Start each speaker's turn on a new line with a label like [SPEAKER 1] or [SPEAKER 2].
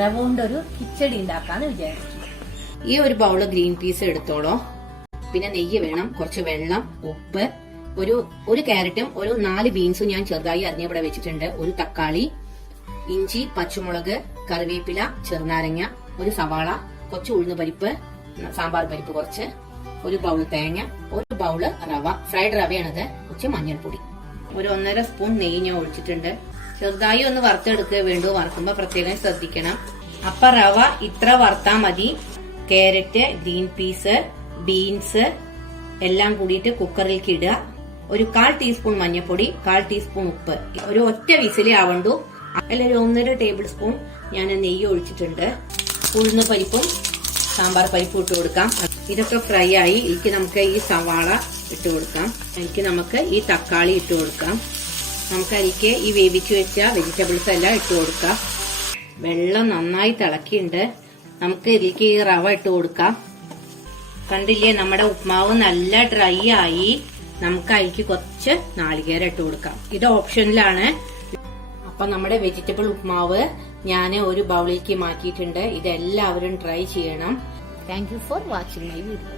[SPEAKER 1] റവ ഒരു കിച്ചടി ഉണ്ടാക്കാന്ന് വിചാരിച്ചു.
[SPEAKER 2] ഈ ഒരു ബൗൾ ഗ്രീൻ പീസ് എടുത്തോളൂ. പിന്നെ നെയ്യ് വേണം കുറച്ച് വെള്ളം ഉപ്പ് ഒരു ഒരു ക്യാരറ്റും ഒരു നാല് ബീൻസും ഞാൻ ചെറുതായി അരിഞ്ഞവിടെ വെച്ചിട്ടുണ്ട്. ഒരു തക്കാളി ഇഞ്ചി പച്ചമുളക് കറിവേപ്പില ചെറുനാരങ്ങ ഒരു സവാള കുറച്ച് ഉഴുന്ന് പരിപ്പ് സാമ്പാർ പരിപ്പ് കുറച്ച് ഒരു ബൗൾ തേങ്ങ ഒരു ബൗൾ റവ. ഫ്രൈഡ് റവയാണത് കുറച്ച് മഞ്ഞൾപ്പൊടി. ഒരു ഒന്നര സ്പൂൺ നെയ്യ് ഞാൻ ഒഴിച്ചിട്ടുണ്ട്. ചെറുതായി ഒന്ന് വറുത്തെടുക്കുക. വേണ്ടു വറുക്കുമ്പോ പ്രത്യേകം ശ്രദ്ധിക്കണം. അപ്പൊ റവ ഇത്ര വറുത്താ മതി. കാരറ്റ് ഗ്രീൻ പീസ് ബീൻസ് എല്ലാം കൂടിയിട്ട് കുക്കറിലേക്ക് ഇടുക. ഒരു കാൽ ടീസ്പൂൺ മഞ്ഞൾപ്പൊടി കാൽ ടീസ്പൂൺ ഉപ്പ്. ഒരു ഒറ്റ വിസിലേ ആവണ്ടു. അതിൽ ഒരു ഒന്നര ടേബിൾ സ്പൂൺ ഞാൻ നെയ്യ് ഒഴിച്ചിട്ടുണ്ട്. ഉഴുന്ന പരിപ്പും സാമ്പാർ പരിപ്പും ഇട്ട് കൊടുക്കാം. ഇതൊക്കെ ഫ്രൈ ആയി. എനിക്ക് നമുക്ക് ഈ സവാള ഇട്ട് കൊടുക്കാം. എനിക്ക് നമുക്ക് ഈ തക്കാളി ഇട്ട് കൊടുക്കാം. നമുക്ക് അരിക്ക് ഈ വേവിച്ച് വെച്ച വെജിറ്റബിൾസ് എല്ലാം ഇട്ട് കൊടുക്കാം. വെള്ളം നന്നായി തിളക്കിയിട്ടുണ്ട്. നമുക്ക് ഇതിലേക്ക് ഈ റവ ഇട്ട് കൊടുക്കാം. കണ്ടില്ലേ നമ്മുടെ ഉപ്മാവ് നല്ല ഡ്രൈ ആയി. നമുക്ക് അതിലേക്ക് കുറച്ച് നാളികേരം ഇട്ട് കൊടുക്കാം. ഇത് ഓപ്ഷനിലാണ്. അപ്പൊ നമ്മുടെ വെജിറ്റബിൾ ഉപ്മാവ് ഞാൻ ഒരു ബൗളിലേക്ക് മാറ്റിയിട്ടുണ്ട്. ഇതെല്ലാവരും ട്രൈ ചെയ്യണം.
[SPEAKER 1] Thank for watching my video